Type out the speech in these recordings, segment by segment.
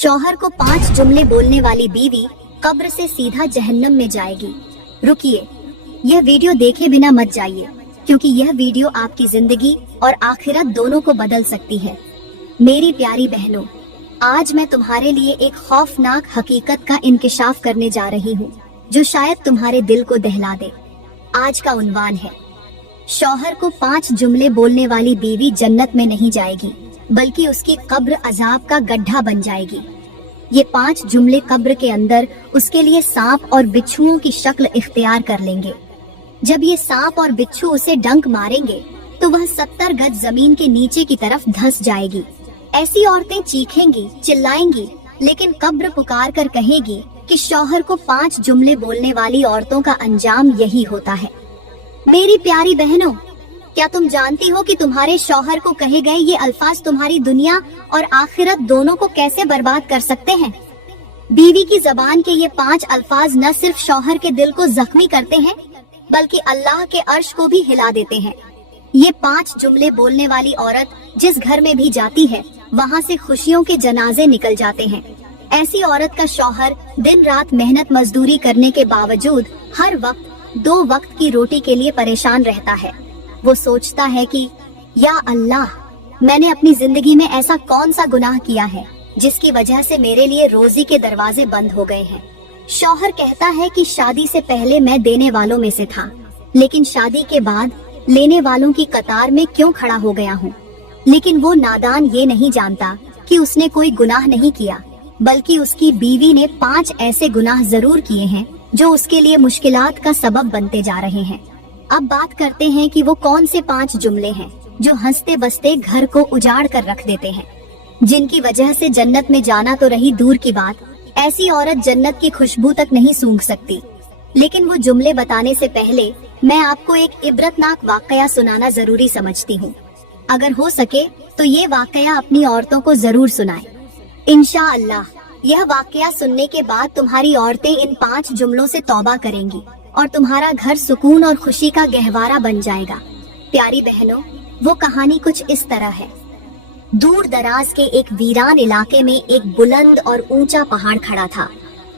शौहर को 5 जुमले बोलने वाली बीवी कब्र से सीधा जहन्नम में जाएगी। रुकिए, यह वीडियो देखे बिना मत जाइए, क्योंकि यह वीडियो आपकी जिंदगी और आखिरत दोनों को बदल सकती है। मेरी प्यारी बहनों, आज मैं तुम्हारे लिए एक खौफनाक हकीकत का इंकिशाफ करने जा रही हूँ, जो शायद तुम्हारे दिल को दहला दे। आज का उन्वान है, शौहर को 5 जुमले बोलने वाली बीवी जन्नत में नहीं जाएगी, बल्कि उसकी कब्र अजाब का गड्ढा बन जाएगी। ये 5 जुमले कब्र के अंदर उसके लिए सांप और बिच्छुओं की शक्ल इख्तियार कर लेंगे। जब ये सांप और बिच्छू उसे डंक मारेंगे तो वह 70 गज जमीन के नीचे की तरफ धंस जाएगी। ऐसी औरतें चीखेंगी, चिल्लाएंगी, लेकिन कब्र पुकार कर कहेगी कि शौहर को 5 जुमले बोलने वाली औरतों का अंजाम यही होता है। मेरी प्यारी बहनों, क्या तुम जानती हो कि तुम्हारे शौहर को कहे गए ये अल्फाज तुम्हारी दुनिया और आखिरत दोनों को कैसे बर्बाद कर सकते हैं? बीवी की जबान के ये 5 अल्फाज न सिर्फ शौहर के दिल को जख्मी करते हैं, बल्कि अल्लाह के अर्श को भी हिला देते हैं। ये 5 जुमले बोलने वाली औरत जिस घर में भी जाती है, वहाँ से खुशियों के जनाजे निकल जाते हैं। ऐसी औरत का शौहर दिन रात मेहनत मजदूरी करने के बावजूद हर वक्त 2 वक्त की रोटी के लिए परेशान रहता है। वो सोचता है कि या अल्लाह, मैंने अपनी जिंदगी में ऐसा कौन सा गुनाह किया है जिसकी वजह से मेरे लिए रोजी के दरवाजे बंद हो गए हैं। शौहर कहता है कि शादी से पहले मैं देने वालों में से था, लेकिन शादी के बाद लेने वालों की कतार में क्यों खड़ा हो गया हूँ। लेकिन वो नादान ये नहीं जानता कि उसने कोई गुनाह नहीं किया, बल्कि उसकी बीवी ने 5 ऐसे गुनाह जरूर किए हैं जो उसके लिए मुश्किलात का सबब बनते जा रहे हैं। अब बात करते हैं कि वो कौन से 5 जुमले हैं जो हंसते बसते घर को उजाड़ कर रख देते हैं, जिनकी वजह से जन्नत में जाना तो रही दूर की बात, ऐसी औरत जन्नत की खुशबू तक नहीं सूंघ सकती। लेकिन वो जुमले बताने से पहले मैं आपको एक इबरतनाक वाकया सुनाना जरूरी समझती हूँ। अगर हो सके तो ये वाकया अपनी औरतों को जरूर सुनाएं। इंशाअल्लाह यह वाकया सुनने के बाद तुम्हारी औरतें इन 5 जुमलों से तौबा करेंगी और तुम्हारा घर सुकून और खुशी का गहवारा बन जाएगा। प्यारी बहनों, वो कहानी कुछ इस तरह है। दूर दराज के एक वीरान इलाके में एक बुलंद और ऊंचा पहाड़ खड़ा था।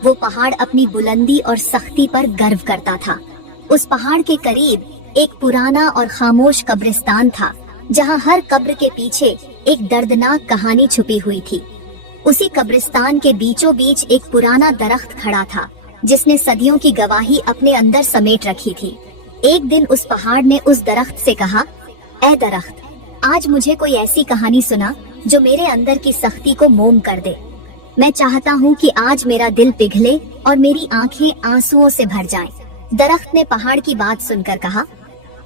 वो पहाड़ अपनी बुलंदी और सख्ती पर गर्व करता था। उस पहाड़ के करीब एक पुराना और खामोश कब्रिस्तान था, जहां हर कब्र के पीछे एक दर्दनाक कहानी छुपी हुई थी। उसी कब्रिस्तान के बीचों बीच एक पुराना दरख्त खड़ा था, जिसने सदियों की गवाही अपने अंदर समेट रखी थी। एक दिन उस पहाड़ ने उस दरख्त से कहा, ऐ दरख्त, आज मुझे कोई ऐसी कहानी सुना जो मेरे अंदर की सख्ती को मोम कर दे। मैं चाहता हूँ कि आज मेरा दिल पिघले और मेरी आंखें आंसुओं से भर जाएं। दरख्त ने पहाड़ की बात सुनकर कहा,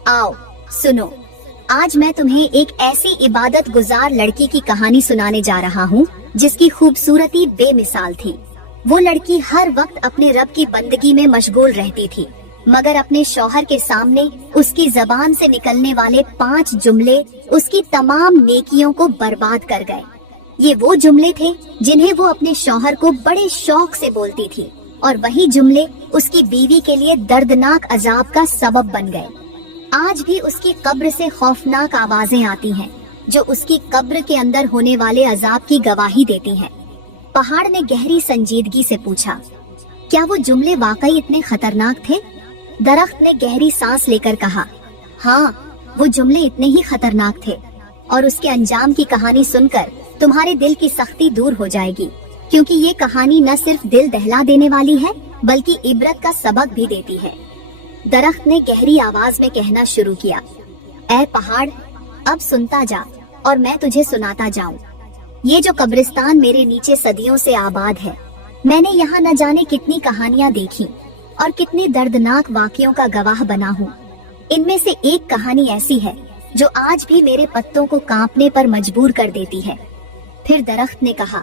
आओ सुनो, आज मैं तुम्हें एक ऐसी इबादत गुजार लड़की की कहानी सुनाने जा रहा हूँ जिसकी खूबसूरती बेमिसाल थी। वो लड़की हर वक्त अपने रब की बंदगी में मशगूल रहती थी, मगर अपने शौहर के सामने उसकी जबान से निकलने वाले 5 जुमले उसकी तमाम नेकियों को बर्बाद कर गए। ये वो जुमले थे जिन्हें वो अपने शौहर को बड़े शौक से बोलती थी, और वही जुमले उसकी बीवी के लिए दर्दनाक अजाब का सबब बन गए। आज भी उसकी कब्र से खौफनाक आवाजें आती हैं, जो उसकी कब्र के अंदर होने वाले अजाब की गवाही देती हैं। पहाड़ ने गहरी संजीदगी से पूछा, क्या वो जुमले वाकई इतने खतरनाक थे? दरख्त ने गहरी सांस लेकर कहा, हाँ, वो जुमले इतने ही खतरनाक थे, और उसके अंजाम की कहानी सुनकर तुम्हारे दिल की सख्ती दूर हो जाएगी, क्योंकि ये कहानी न सिर्फ दिल दहला देने वाली है, बल्कि इबरत का सबक भी देती है। दरख्त ने गहरी आवाज में कहना शुरू किया, ऐ पहाड़, अब सुनता जा और मैं तुझे सुनाता जाऊं। ये जो कब्रिस्तान मेरे नीचे सदियों से आबाद है, मैंने यहाँ न जाने कितनी कहानियाँ देखी और कितने दर्दनाक वाकयों का गवाह बना हूँ। इनमें से एक कहानी ऐसी है जो आज भी मेरे पत्तों को कांपने पर मजबूर कर देती है। फिर दरख्त ने कहा,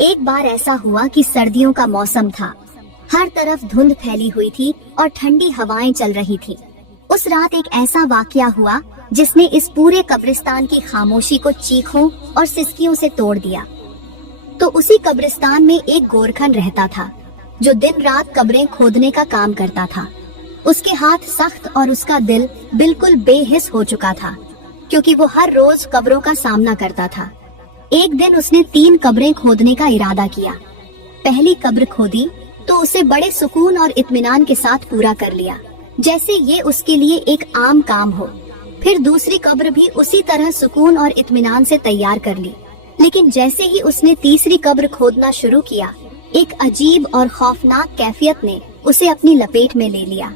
एक बार ऐसा हुआ कि सर्दियों का मौसम था। हर तरफ धुंध फैली हुई थी और ठंडी हवाएं चल रही थी। उस रात एक ऐसा वाकया हुआ जिसने इस पूरे कब्रिस्तान की खामोशी को चीखों और सिसकियों से तोड़ दिया। तो उसी कब्रिस्तान में एक गोरखन रहता था, जो दिन रात कब्रें खोदने का काम करता था। उसके हाथ सख्त और उसका दिल बिल्कुल बेहिस हो चुका था, क्योंकि वो हर रोज कब्रों का सामना करता था। एक दिन उसने 3 कब्रें खोदने का इरादा किया। पहली कब्र खोदी तो उसे बड़े सुकून और इत्मीनान के साथ पूरा कर लिया, जैसे ये उसके लिए एक आम काम हो। फिर दूसरी कब्र भी उसी तरह सुकून और इत्मीनान से तैयार कर ली। लेकिन जैसे ही उसने तीसरी कब्र खोदना शुरू किया, एक अजीब और खौफनाक कैफियत ने उसे अपनी लपेट में ले लिया।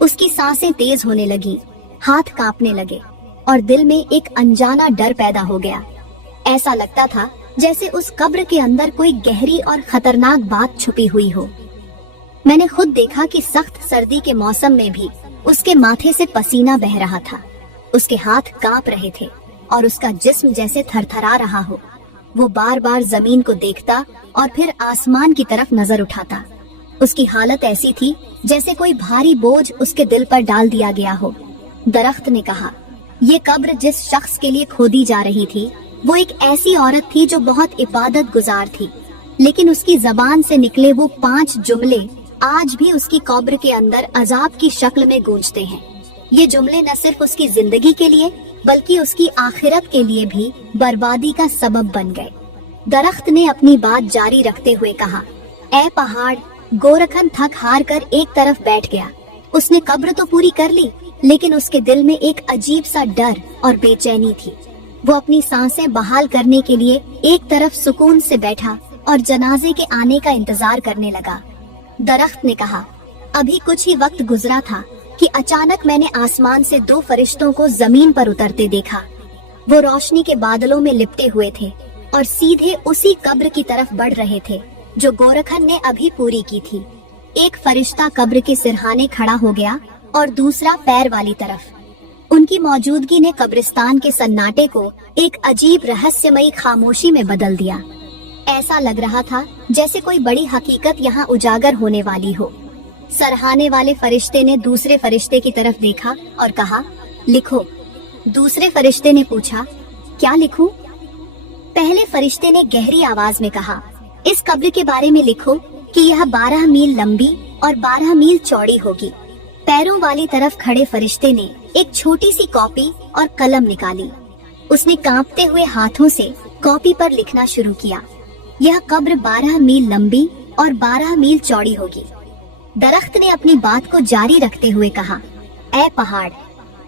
उसकी सांसें तेज होने लगी, हाथ कांपने लगे और दिल में एक अनजाना डर पैदा हो गया। ऐसा लगता था जैसे उस कब्र के अंदर कोई गहरी और खतरनाक बात छुपी हुई हो। मैंने खुद देखा कि सख्त सर्दी के मौसम में भी उसके माथे से पसीना बह रहा था, उसके हाथ कांप रहे थे और उसका जिस्म जैसे थरथरा रहा हो। वो बार बार जमीन को देखता और फिर आसमान की तरफ नजर उठाता। उसकी हालत ऐसी थी जैसे कोई भारी बोझ उसके दिल पर डाल दिया गया हो। दरख्त ने कहा, ये कब्र जिस शख्स के लिए खोदी जा रही थी वो एक ऐसी औरत थी जो बहुत इबादत गुजार थी, लेकिन उसकी जबान से निकले वो 5 जुमले आज भी उसकी कब्र के अंदर अजाब की शक्ल में गूंजते हैं। ये जुमले न सिर्फ उसकी जिंदगी के लिए बल्कि उसकी आखिरत के लिए भी बर्बादी का सबब बन गए। दरख्त ने अपनी बात जारी रखते हुए कहा, ऐ पहाड़, गोरखन थक हार कर एक तरफ बैठ गया। उसने कब्र तो पूरी कर ली, लेकिन उसके दिल में एक अजीब सा डर और बेचैनी थी। वो अपनी सांसें बहाल करने के लिए एक तरफ सुकून से बैठा और जनाजे के आने का इंतजार करने लगा। दरख्त ने कहा, अभी कुछ ही वक्त गुजरा था कि अचानक मैंने आसमान से 2 फरिश्तों को जमीन पर उतरते देखा। वो रोशनी के बादलों में लिपटे हुए थे और सीधे उसी कब्र की तरफ बढ़ रहे थे जो गोरखन ने अभी पूरी की थी। एक फरिश्ता कब्र के सिरहाने खड़ा हो गया और दूसरा पैर वाली तरफ। उनकी मौजूदगी ने कब्रिस्तान के सन्नाटे को एक अजीब रहस्यमयी खामोशी में बदल दिया। ऐसा लग रहा था जैसे कोई बड़ी हकीकत यहाँ उजागर होने वाली हो। सरहाने वाले फरिश्ते ने दूसरे फरिश्ते की तरफ देखा और कहा, लिखो। दूसरे फरिश्ते ने पूछा, क्या लिखूं? पहले फरिश्ते ने गहरी आवाज में कहा, इस कब्र के बारे में लिखो कि यह 12 मील लंबी और 12 मील चौड़ी होगी। पैरों वाली तरफ खड़े फरिश्ते ने एक छोटी सी कॉपी और कलम निकाली। उसने कांपते हुए हाथों से कॉपी पर लिखना शुरू किया, यह कब्र 12 मील लंबी और 12 मील चौड़ी होगी। दरख्त ने अपनी बात को जारी रखते हुए कहा, ऐ पहाड़।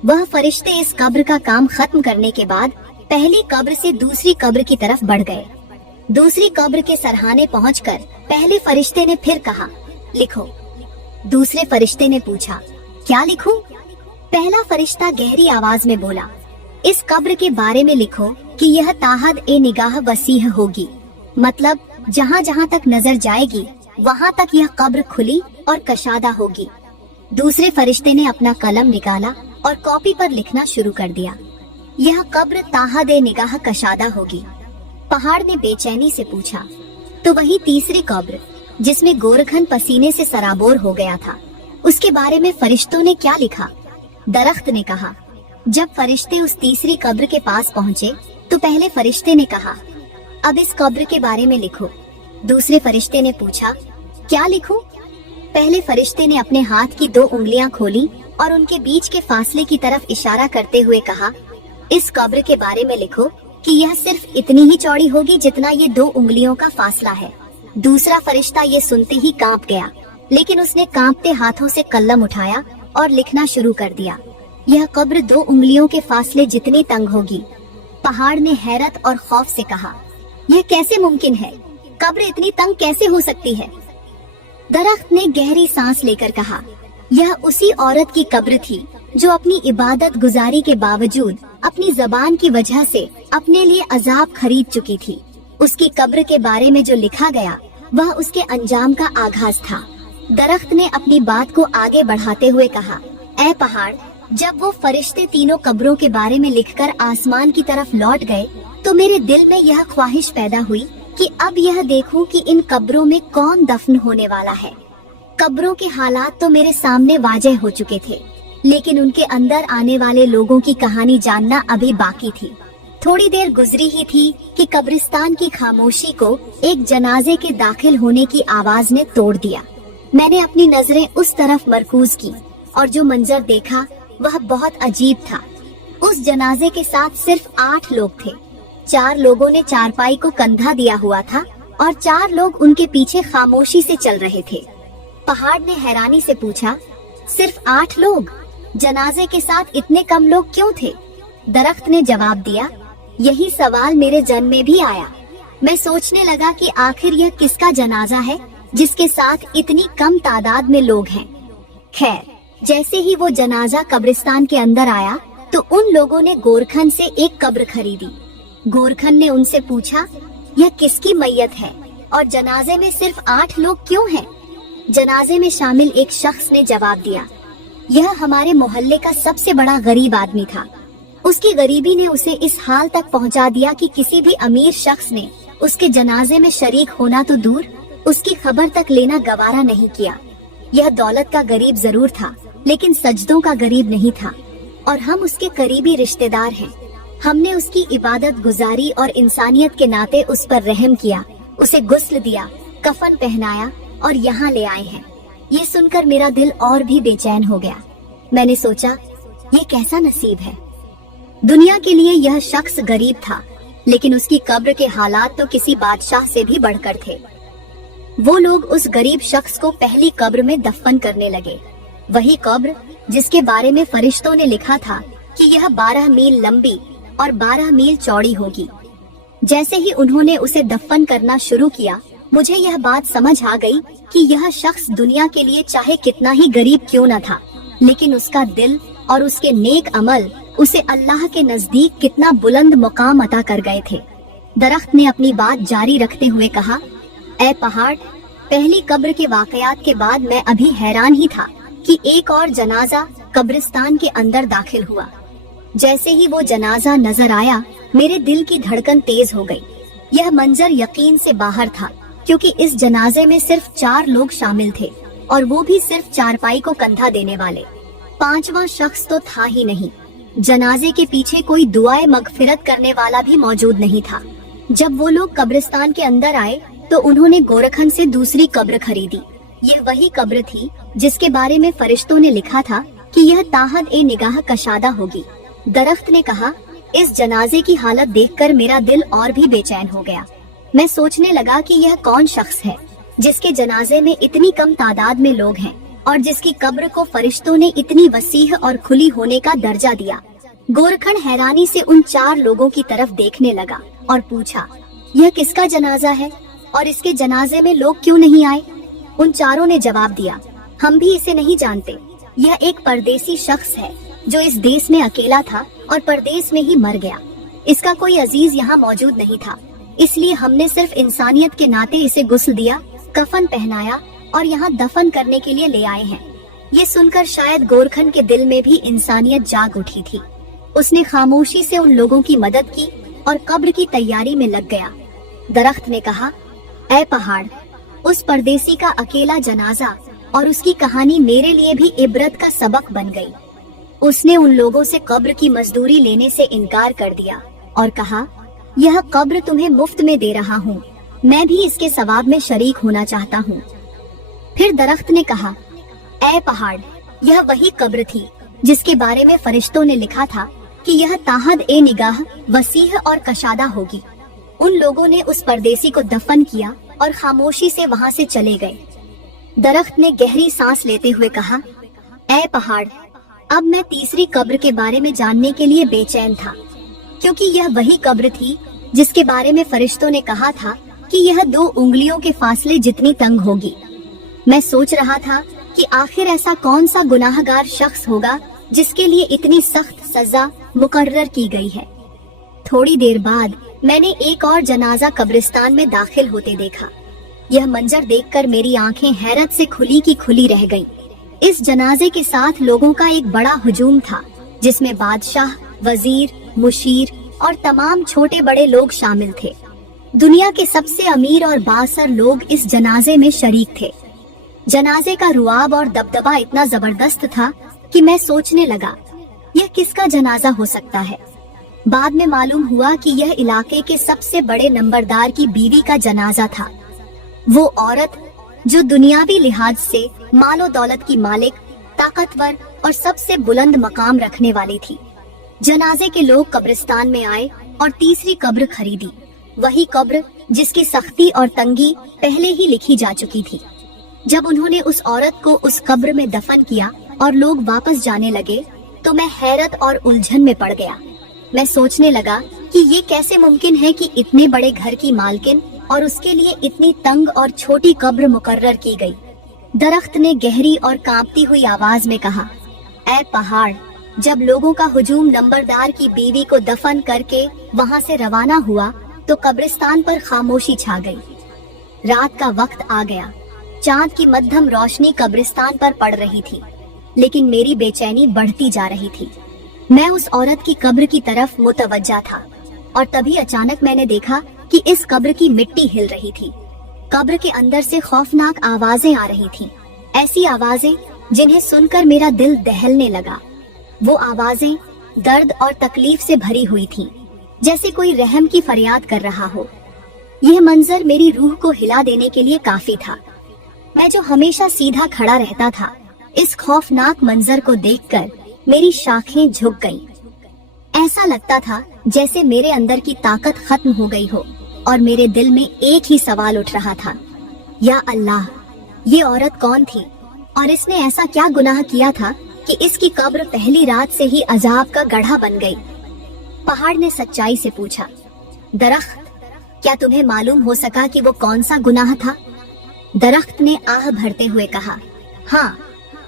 वह फरिश्ते इस कब्र का काम खत्म करने के बाद पहली कब्र से दूसरी कब्र की तरफ बढ़ गए। दूसरी कब्र के सरहाने पहुंचकर पहले फरिश्ते ने फिर कहा, लिखो। दूसरे फरिश्ते ने पूछा, क्या लिखूं? पहला फरिश्ता गहरी आवाज में बोला, इस कब्र के बारे में लिखो कि यह ताहद ए निगाह वसीह होगी, मतलब जहाँ जहाँ तक नजर जाएगी वहाँ तक यह कब्र खुली और कशादा होगी। दूसरे फरिश्ते ने अपना कलम निकाला और कॉपी पर लिखना शुरू कर दिया, यह कब्र ताहद ए निगाह कशादा होगी। पहाड़ ने बेचैनी से पूछा, तो वही तीसरी कब्र जिसमें गोरखन पसीने से सराबोर हो गया था, उसके बारे में फरिश्तों ने क्या लिखा? दरख्त ने कहा, जब फरिश्ते उस तीसरी कब्र के पास पहुँचे तो पहले फरिश्ते ने कहा, अब इस कब्र के बारे में लिखो। दूसरे फरिश्ते ने पूछा, क्या लिखूं? पहले फरिश्ते ने अपने हाथ की 2 उंगलियां खोली और उनके बीच के फासले की तरफ इशारा करते हुए कहा, इस कब्र के बारे में लिखो कि यह सिर्फ इतनी ही चौड़ी होगी जितना ये 2 उंगलियों का फासला है। दूसरा फरिश्ता ये सुनते ही कांप गया, लेकिन उसने कांपते हाथों से कलम उठाया और लिखना शुरू कर दिया, यह कब्र 2 उंगलियों के फासले जितनी तंग होगी। पहाड़ ने हैरत और खौफ से कहा, यह कैसे मुमकिन है? कब्र इतनी तंग कैसे हो सकती है? दरख्त ने गहरी सांस लेकर कहा, यह उसी औरत की कब्र थी जो अपनी इबादत गुजारी के बावजूद अपनी जबान की वजह से अपने लिए अजाब खरीद चुकी थी। उसकी कब्र के बारे में जो लिखा गया वह उसके अंजाम का आगाज था। दरख्त ने अपनी बात को आगे बढ़ाते हुए कहा, ऐ पहाड़, जब वो फरिश्ते तीनों कब्रों के बारे में लिखकर आसमान की तरफ लौट गए तो मेरे दिल में यह ख्वाहिश पैदा हुई कि अब यह देखूं कि इन कब्रों में कौन दफन होने वाला है। कब्रों के हालात तो मेरे सामने वाज़ेह हो चुके थे, लेकिन उनके अंदर आने वाले लोगों की कहानी जानना अभी बाकी थी। थोड़ी देर गुजरी ही थी कि कब्रिस्तान की खामोशी को एक जनाजे के दाखिल होने की आवाज ने तोड़ दिया। मैंने अपनी नजरें उस तरफ मरकूज की और जो मंजर देखा वह बहुत अजीब था। उस जनाजे के साथ सिर्फ 8 लोग थे। 4 लोगों ने चारपाई को कंधा दिया हुआ था और 4 लोग उनके पीछे खामोशी से चल रहे थे। पहाड़ ने हैरानी से पूछा, सिर्फ 8 लोग? जनाजे के साथ इतने कम लोग क्यों थे? दरख्त ने जवाब दिया, यही सवाल मेरे जन में भी आया। मैं सोचने लगा कि आखिर यह किसका जनाजा है जिसके साथ इतनी कम तादाद में लोग हैं। खैर, जैसे ही वो जनाजा कब्रिस्तान के अंदर आया तो उन लोगों ने गोरखन से एक कब्र खरीदी। गोरखन ने उनसे पूछा, यह किसकी मैयत है और जनाजे में सिर्फ 8 लोग क्यों हैं? जनाजे में शामिल एक शख्स ने जवाब दिया, यह हमारे मोहल्ले का सबसे बड़ा गरीब आदमी था। उसकी गरीबी ने उसे इस हाल तक पहुंचा दिया कि किसी भी अमीर शख्स ने उसके जनाजे में शरीक होना तो दूर, उसकी खबर तक लेना गवारा नहीं किया। यह दौलत का गरीब जरूर था, लेकिन सजदों का गरीब नहीं था, और हम उसके करीबी रिश्तेदार हैं। हमने उसकी इबादत गुजारी और इंसानियत के नाते उस पर रहम किया, उसे गुस्ल दिया, कफन पहनाया और यहाँ ले आए हैं। ये सुनकर मेरा दिल और भी बेचैन हो गया। मैंने सोचा, ये कैसा नसीब है। दुनिया के लिए यह शख्स गरीब था, लेकिन उसकी कब्र के हालात तो किसी बादशाह से भी बढ़कर थे। वो लोग उस गरीब शख्स को पहली कब्र में दफन करने लगे, वही कब्र जिसके बारे में फरिश्तों ने लिखा था कि यह 12 मील लंबी और 12 मील चौड़ी होगी। जैसे ही उन्होंने उसे दफन करना शुरू किया, मुझे यह बात समझ आ गई कि यह शख्स दुनिया के लिए चाहे कितना ही गरीब क्यों न था, लेकिन उसका दिल और उसके नेक अमल उसे अल्लाह के नजदीक कितना बुलंद मुकाम अता कर गए थे। दरख्त ने अपनी बात जारी रखते हुए कहा, ऐ पहाड़, पहली कब्र के वाकयात के बाद मैं अभी हैरान ही था कि एक और जनाजा कब्रिस्तान के अंदर दाखिल हुआ। जैसे ही वो जनाजा नजर आया, मेरे दिल की धड़कन तेज हो गई। यह मंजर यकीन से बाहर था, क्योंकि इस जनाजे में सिर्फ 4 लोग शामिल थे, और वो भी सिर्फ चारपाई को कंधा देने वाले। 5वां शख्स तो था ही नहीं। जनाजे के पीछे कोई दुआए मगफिरत करने वाला भी मौजूद नहीं था। जब वो लोग कब्रिस्तान के अंदर आए तो उन्होंने गोरखन से दूसरी कब्र खरीदी। यह वही कब्र थी जिसके बारे में फरिश्तों ने लिखा था कि यह ताहद ए निगाह कशादा होगी। दरख्त ने कहा, इस जनाजे की हालत देखकर मेरा दिल और भी बेचैन हो गया। मैं सोचने लगा कि यह कौन शख्स है जिसके जनाजे में इतनी कम तादाद में लोग हैं और जिसकी कब्र को फरिश्तों ने इतनी वसीह और खुली होने का दर्जा दिया। गोरखन हैरानी से उन 4 लोगों की तरफ देखने लगा और पूछा, यह किसका जनाजा है और इसके जनाजे में लोग क्यों नहीं आए? उन चारों ने जवाब दिया, हम भी इसे नहीं जानते। यह एक परदेसी शख्स है जो इस देश में अकेला था और परदेश में ही मर गया। इसका कोई अजीज यहाँ मौजूद नहीं था, इसलिए हमने सिर्फ इंसानियत के नाते इसे गुस्ल दिया, कफन पहनाया और यहाँ दफन करने के लिए ले आए हैं। ये सुनकर शायद गोरखन के दिल में भी इंसानियत जाग उठी थी। उसने खामोशी से उन लोगों की मदद की और कब्र की तैयारी में लग गया। दरख्त ने कहा, ऐ पहाड़, उस परदेसी का अकेला जनाजा और उसकी कहानी मेरे लिए भी इबरत का सबक बन गई। उसने उन लोगों से कब्र की मजदूरी लेने से इनकार कर दिया और कहा, यह कब्र तुम्हें मुफ्त में दे रहा हूँ, मैं भी इसके सवाब में शरीक होना चाहता हूँ। फिर दरख्त ने कहा, ऐ पहाड़, यह वही कब्र थी जिसके बारे में फरिश्तों ने लिखा था कि यह ताहद ए निगाह वसीह और कशादा होगी। उन लोगों ने उस परदेसी को दफन किया और खामोशी से वहाँ से चले गए। दरख्त ने गहरी सांस लेते हुए कहा, ऐ पहाड़, अब मैं तीसरी कब्र के बारे में जानने के लिए बेचैन था, क्योंकि यह वही कब्र थी जिसके बारे में फरिश्तों ने कहा था कि यह 2 उंगलियों के फासले जितनी तंग होगी। मैं सोच रहा था कि आखिर ऐसा कौन सा गुनाहगार शख्स होगा जिसके लिए इतनी सख्त सजा मुकर्रर की गई है। थोड़ी देर बाद मैंने एक और जनाजा कब्रिस्तान में दाखिल होते देखा। यह मंजर देखकर मेरी आंखें हैरत से खुली की खुली रह गईं। इस जनाजे के साथ लोगों का एक बड़ा हुजूम था, जिसमें बादशाह, वजीर, मुशीर और तमाम छोटे बड़े लोग शामिल थे। दुनिया के सबसे अमीर और बासर लोग इस जनाजे में शरीक थे। जनाजे का रुआब और दबदबा इतना जबरदस्त था कि मैं सोचने लगा, यह किसका जनाजा हो सकता है। बाद में मालूम हुआ कि यह इलाके के सबसे बड़े नंबरदार की बीवी का जनाजा था। वो औरत जो दुनियावी लिहाज से मालो दौलत की मालिक, ताकतवर और सबसे बुलंद मकाम रखने वाली थी। जनाजे के लोग कब्रिस्तान में आए और तीसरी कब्र खरीदी, वही कब्र जिसकी सख्ती और तंगी पहले ही लिखी जा चुकी थी। जब उन्होंने उस औरत को उस कब्र में दफन किया और लोग वापस जाने लगे तो मैं हैरत और उलझन में पड़ गया। मैं सोचने लगा कि ये कैसे मुमकिन है कि इतने बड़े घर की मालकिन और उसके लिए इतनी तंग और छोटी कब्र मुकर्रर की गई। दरख्त ने गहरी और कांपती हुई आवाज में कहा, ऐ पहाड़, जब लोगों का हुजूम नंबरदार की बीवी को दफन करके वहाँ से रवाना हुआ तो कब्रिस्तान पर खामोशी छा गई। रात का वक्त आ गया, चांद की मध्यम रोशनी कब्रिस्तान पर पड़ रही थी, लेकिन मेरी बेचैनी बढ़ती जा रही थी। मैं उस औरत की कब्र की तरफ मुतवज्जा था और तभी अचानक मैंने देखा कि इस कब्र की मिट्टी हिल रही थी। कब्र के अंदर से खौफनाक आवाजें आ रही थीं, ऐसी आवाजें जिन्हें सुनकर मेरा दिल दहलने लगा। वो आवाजें दर्द और तकलीफ से भरी हुई थीं, जैसे कोई रहम की फरियाद कर रहा हो। यह मंजर मेरी रूह को हिला देने के लिए काफी था। मैं जो हमेशा सीधा खड़ा रहता था, इस खौफनाक मंजर को देखकर मेरी शाखें झुक गईं। ऐसा लगता था जैसे मेरे अंदर की ताकत खत्म हो गई हो और मेरे दिल में एक ही सवाल उठ रहा था, या अल्लाह, ये औरत कौन थी और इसने ऐसा क्या गुनाह किया था कि इसकी कब्र पहली रात से ही अजाब का गड्ढा बन गई। पहाड़ ने सच्चाई से पूछा, दरख्त, क्या तुम्हें मालूम हो सका कि वो कौन सा गुनाह था? दरख्त ने आह भरते हुए कहा, हाँ,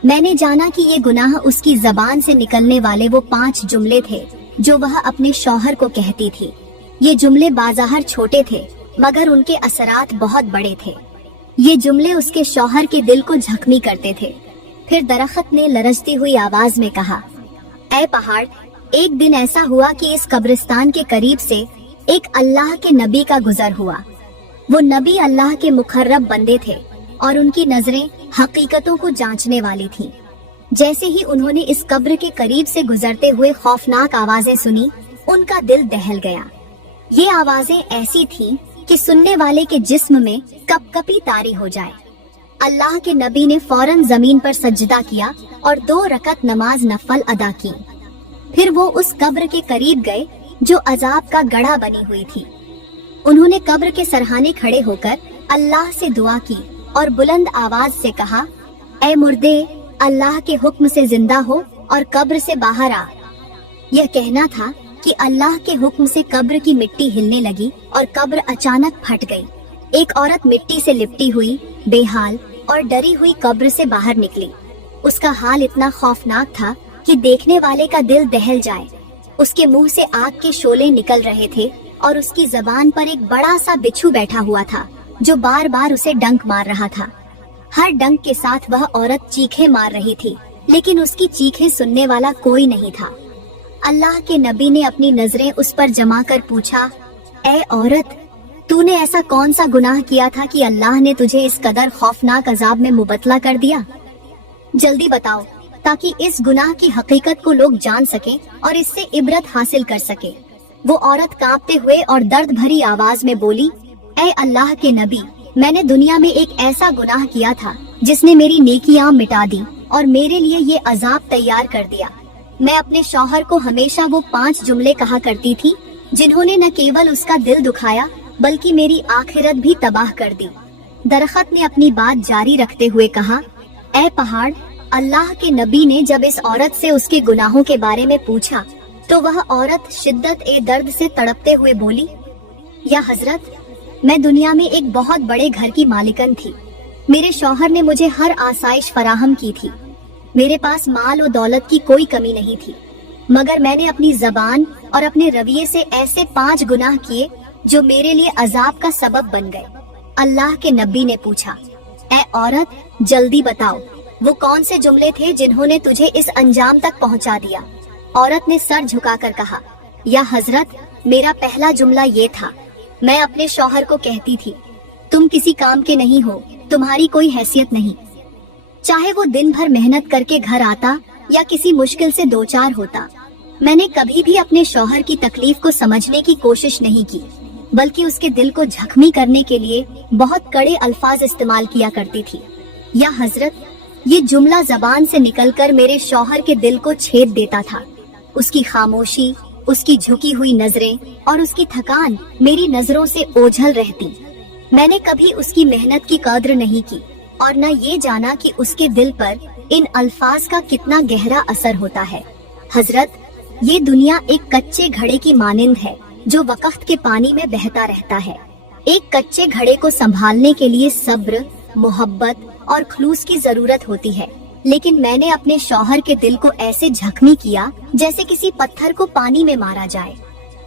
मैंने जाना कि ये गुनाह उसकी जबान से निकलने वाले वो 5 जुमले थे जो वह अपने शौहर को कहती थी। ये जुमले बाज़ाहिर छोटे थे मगर उनके असरात बहुत बड़े थे। ये जुमले उसके शौहर के दिल को जख्मी करते थे। फिर दरख्त ने लरजती हुई आवाज में कहा, ऐ पहाड़, एक दिन ऐसा हुआ कि इस कब्रिस्तान के करीब से एक अल्लाह के नबी का गुजर हुआ। वो नबी अल्लाह के मुकर्रब बंदे थे और उनकी नजरें हकीकतों को जांचने वाली थीं। जैसे ही उन्होंने इस कब्र के करीब से गुजरते हुए खौफनाक आवाजें सुनी, उनका दिल दहल गया। ये आवाजें ऐसी थीं कि सुनने वाले के जिस्म में कपकपी तारी हो जाए। अल्लाह के नबी ने फौरन जमीन पर सजदा किया और 2 रकत नमाज नफल अदा की। फिर वो उस कब्र के करीब गए जो अजाब का गड्ढा बनी हुई थी। उन्होंने कब्र के सरहाने खड़े होकर अल्लाह से दुआ की और बुलंद आवाज से कहा, ऐ मुर्दे, अल्लाह के हुक्म से जिंदा हो और कब्र से बाहर आ। यह कहना था कि अल्लाह के हुक्म से कब्र की मिट्टी हिलने लगी और कब्र अचानक फट गई। एक औरत मिट्टी से लिपटी हुई, बेहाल और डरी हुई कब्र से बाहर निकली। उसका हाल इतना खौफनाक था कि देखने वाले का दिल दहल जाए। उसके मुंह से आग के शोले निकल रहे थे और उसकी जबान पर एक बड़ा सा बिच्छू बैठा हुआ था जो बार बार उसे डंक मार रहा था। हर डंक के साथ वह औरत चीखें मार रही थी, लेकिन उसकी चीखें सुनने वाला कोई नहीं था। अल्लाह के नबी ने अपनी नजरें उस पर जमा कर पूछा, ऐ औरत, तूने ऐसा कौन सा गुनाह किया था कि अल्लाह ने तुझे इस कदर खौफनाक अजाब में मुबतला कर दिया? जल्दी बताओ ताकि इस गुनाह की हकीकत को लोग जान सकें और इससे इबरत हासिल कर सके। वो औरत कांपते हुए और दर्द भरी आवाज में बोली, ऐ अल्लाह के नबी, मैंने दुनिया में एक ऐसा गुनाह किया था जिसने मेरी नेकियां मिटा दी और मेरे लिए ये अजाब तैयार कर दिया। मैं अपने शौहर को हमेशा वो 5 जुमले कहा करती थी जिन्होंने न केवल उसका दिल दुखाया बल्कि मेरी आखिरत भी तबाह कर दी। दरख्त ने अपनी बात जारी रखते हुए कहा, ऐ पहाड़, अल्लाह के नबी ने जब इस औरत से उसके गुनाहों के बारे में पूछा तो वह औरत शिद्दत ए दर्द से तड़पते हुए बोली, या हजरत, मैं दुनिया में एक बहुत बड़े घर की मालिकन थी। मेरे शौहर ने मुझे हर आसाइश फराहम की थी। मेरे पास माल और दौलत की कोई कमी नहीं थी, मगर मैंने अपनी जबान और अपने रवैये से ऐसे 5 गुनाह किए जो मेरे लिए अजाब का सबब बन गए। अल्लाह के नबी ने पूछा, ऐ औरत, जल्दी बताओ वो कौन से जुमले थे जिन्होंने तुझे इस अंजाम तक पहुंचा दिया? औरत ने सर झुकाकर कहा, या हजरत, मेरा पहला जुमला ये था, मैं अपने शौहर को कहती थी, तुम किसी काम के नहीं हो, तुम्हारी कोई हैसियत नहीं। चाहे वो दिन भर मेहनत करके घर आता या किसी मुश्किल से 2-4 होता, मैंने कभी भी अपने शौहर की तकलीफ को समझने की कोशिश नहीं की, बल्कि उसके दिल को जख्मी करने के लिए बहुत कड़े अल्फाज इस्तेमाल किया करती थी। या हजरत, ये जुमला जबान से निकलकर मेरे शौहर के दिल को छेद देता था। उसकी खामोशी, उसकी झुकी हुई नजरें और उसकी थकान मेरी नजरों से ओझल रहती। मैंने कभी उसकी मेहनत की कद्र नहीं की और न ये जाना कि उसके दिल पर इन अल्फाज का कितना गहरा असर होता है। हजरत, ये दुनिया एक कच्चे घड़े की मानिंद है जो वक्त के पानी में बहता रहता है। एक कच्चे घड़े को संभालने के लिए सब्र, मोहब्बत और खलूस की जरूरत होती है, लेकिन मैंने अपने शौहर के दिल को ऐसे जख्मी किया जैसे किसी पत्थर को पानी में मारा जाए।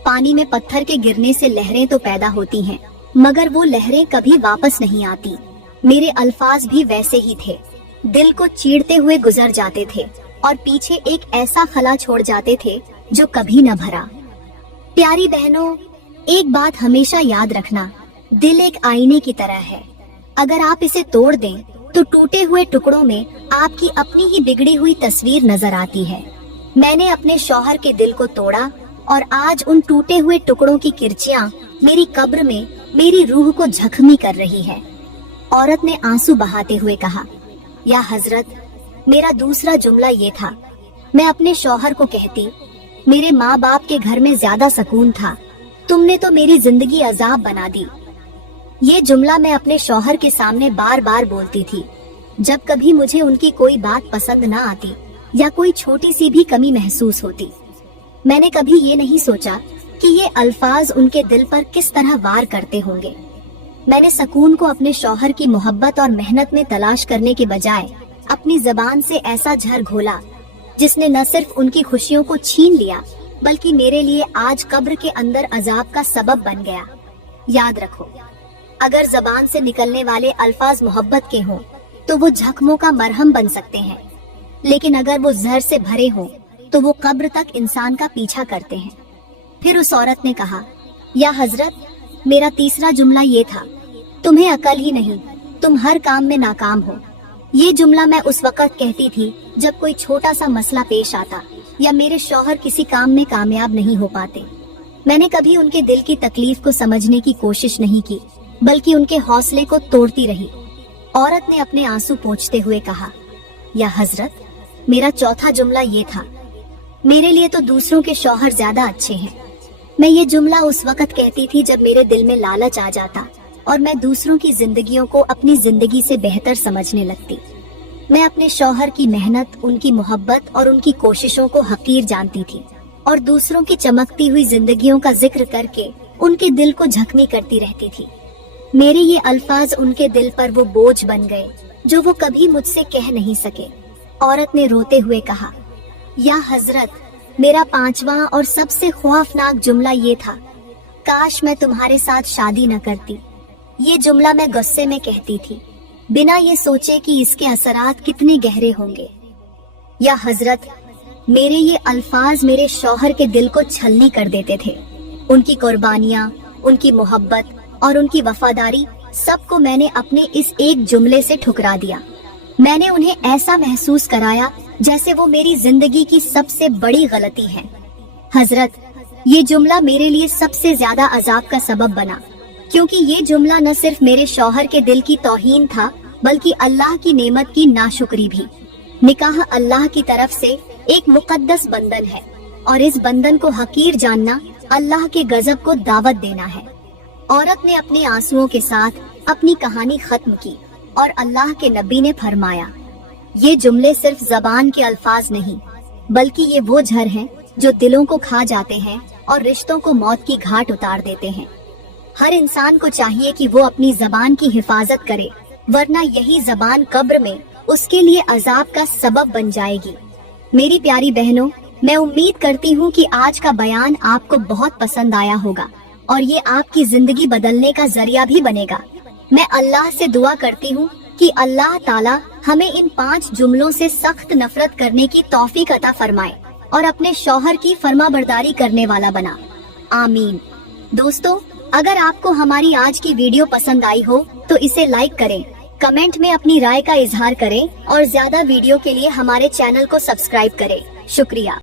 पानी में पत्थर के गिरने से लहरें तो पैदा होती हैं, मगर वो लहरें कभी वापस नहीं आती। मेरे अल्फाज भी वैसे ही थे, दिल को चीरते हुए गुजर जाते थे और पीछे एक ऐसा खला छोड़ जाते थे जो कभी न भरा। प्यारी बहनों, एक बात हमेशा याद रखना, दिल एक आईने की तरह है। अगर आप इसे तोड़ दें तो टूटे हुए टुकड़ों में आपकी अपनी ही बिगड़ी हुई तस्वीर नजर आती है। मैंने अपने शौहर के दिल को तोड़ा और आज उन टूटे हुए टुकड़ों की किरचियां मेरी कब्र में मेरी रूह को जख्मी कर रही है। औरत ने आंसू बहाते हुए कहा, या हजरत, मेरा दूसरा जुमला ये था। मैं अपने शौहर को कहती, मेरे माँ बाप के घर में ज्यादा सुकून था, तुमने तो मेरी जिंदगी अजाब बना दी। ये जुमला मैं अपने शौहर के सामने बार बार बोलती थी जब कभी मुझे उनकी कोई बात पसंद न आती या कोई छोटी सी भी कमी महसूस होती। मैंने कभी ये नहीं सोचा कि ये अल्फाज उनके दिल पर किस तरह वार करते होंगे। मैंने सुकून को अपने शौहर की मोहब्बत और मेहनत में तलाश करने के बजाय अपनी जबान से ऐसा जहर घोला जिसने न सिर्फ उनकी खुशियों को छीन लिया बल्कि मेरे लिए आज कब्र के अंदर अजाब का सबब बन गया। याद रखो, अगर जबान से निकलने वाले अल्फाज मोहब्बत के हों तो वो जख्मों का मरहम बन सकते हैं, लेकिन अगर वो जहर से भरे हों तो वो कब्र तक इंसान का पीछा करते हैं। फिर उस औरत ने कहा, या हजरत, मेरा तीसरा जुमला ये था, तुम्हें अकल ही नहीं, तुम हर काम में नाकाम हो। ये जुमला मैं उस वक्त कहती थी जब कोई छोटा सा मसला पेश आता या मेरे शौहर किसी काम में कामयाब नहीं हो पाते। मैंने कभी उनके दिल की तकलीफ को समझने की कोशिश नहीं की, बल्कि उनके हौसले को तोड़ती रही। औरत ने अपने आंसू पोंछते हुए कहा, या हजरत, मेरा चौथा जुमला ये था, मेरे लिए तो दूसरों के शौहर ज्यादा अच्छे हैं। मैं ये जुमला उस वक्त कहती थी जब मेरे दिल में लालच आ जाता और मैं दूसरों की जिंदगियों को अपनी जिंदगी से बेहतर समझने लगती। मैं अपने शौहर की मेहनत, उनकी मोहब्बत और उनकी कोशिशों को हकीर जानती थी और दूसरों की चमकती हुई जिंदगियों का जिक्र करके उनके दिल को जख्मी करती रहती थी। मेरे ये अल्फाज उनके दिल पर वो बोझ बन गए जो वो कभी मुझसे कह नहीं सके। औरत ने रोते हुए कहा, या हजरत, मेरा पांचवा और सबसे खौफनाक जुमला ये था, काश मैं तुम्हारे साथ शादी न करती। ये जुमला मैं गुस्से में कहती थी, बिना ये सोचे कि इसके असरात कितने गहरे होंगे। या हजरत, मेरे ये अल्फाज मेरे शौहर के दिल को छलनी कर देते थे। उनकी कुर्बानियाँ, उनकी मोहब्बत और उनकी वफादारी, सबको मैंने अपने इस एक जुमले से ठुकरा दिया। मैंने उन्हें ऐसा महसूस कराया जैसे वो मेरी जिंदगी की सबसे बड़ी गलती है। हजरत, ये जुमला मेरे लिए सबसे ज्यादा अजाब का सबब बना, क्योंकि ये जुमला न सिर्फ मेरे शौहर के दिल की तौहीन था बल्कि अल्लाह की नेमत की नाशुक्री भी। निकाह अल्लाह की तरफ से एक मुकद्दस बंधन है और इस बंधन को हकीर जानना अल्लाह के गजब को दावत देना है। औरत ने अपने आंसुओं के साथ अपनी कहानी खत्म की और अल्लाह के नबी ने फरमाया, ये जुमले सिर्फ जबान के अल्फाज नहीं बल्कि ये वो जहर हैं जो दिलों को खा जाते हैं और रिश्तों को मौत की घाट उतार देते हैं। हर इंसान को चाहिए कि वो अपनी जबान की हिफाजत करे, वरना यही जबान कब्र में उसके लिए अजाब का सबब बन जाएगी। मेरी प्यारी बहनों, मैं उम्मीद करती हूँ कि आज का बयान आपको बहुत पसंद आया होगा और ये आपकी जिंदगी बदलने का जरिया भी बनेगा। मैं अल्लाह से दुआ करती हूँ कि अल्लाह ताला हमें इन 5 जुमलों से सख्त नफरत करने की तौफीक अता फरमाए और अपने शौहर की फरमाबरदारी करने वाला बना। आमीन। दोस्तों, अगर आपको हमारी आज की वीडियो पसंद आई हो तो इसे लाइक करें, कमेंट में अपनी राय का इजहार करें और ज्यादा वीडियो के लिए हमारे चैनल को सब्सक्राइब करें। शुक्रिया।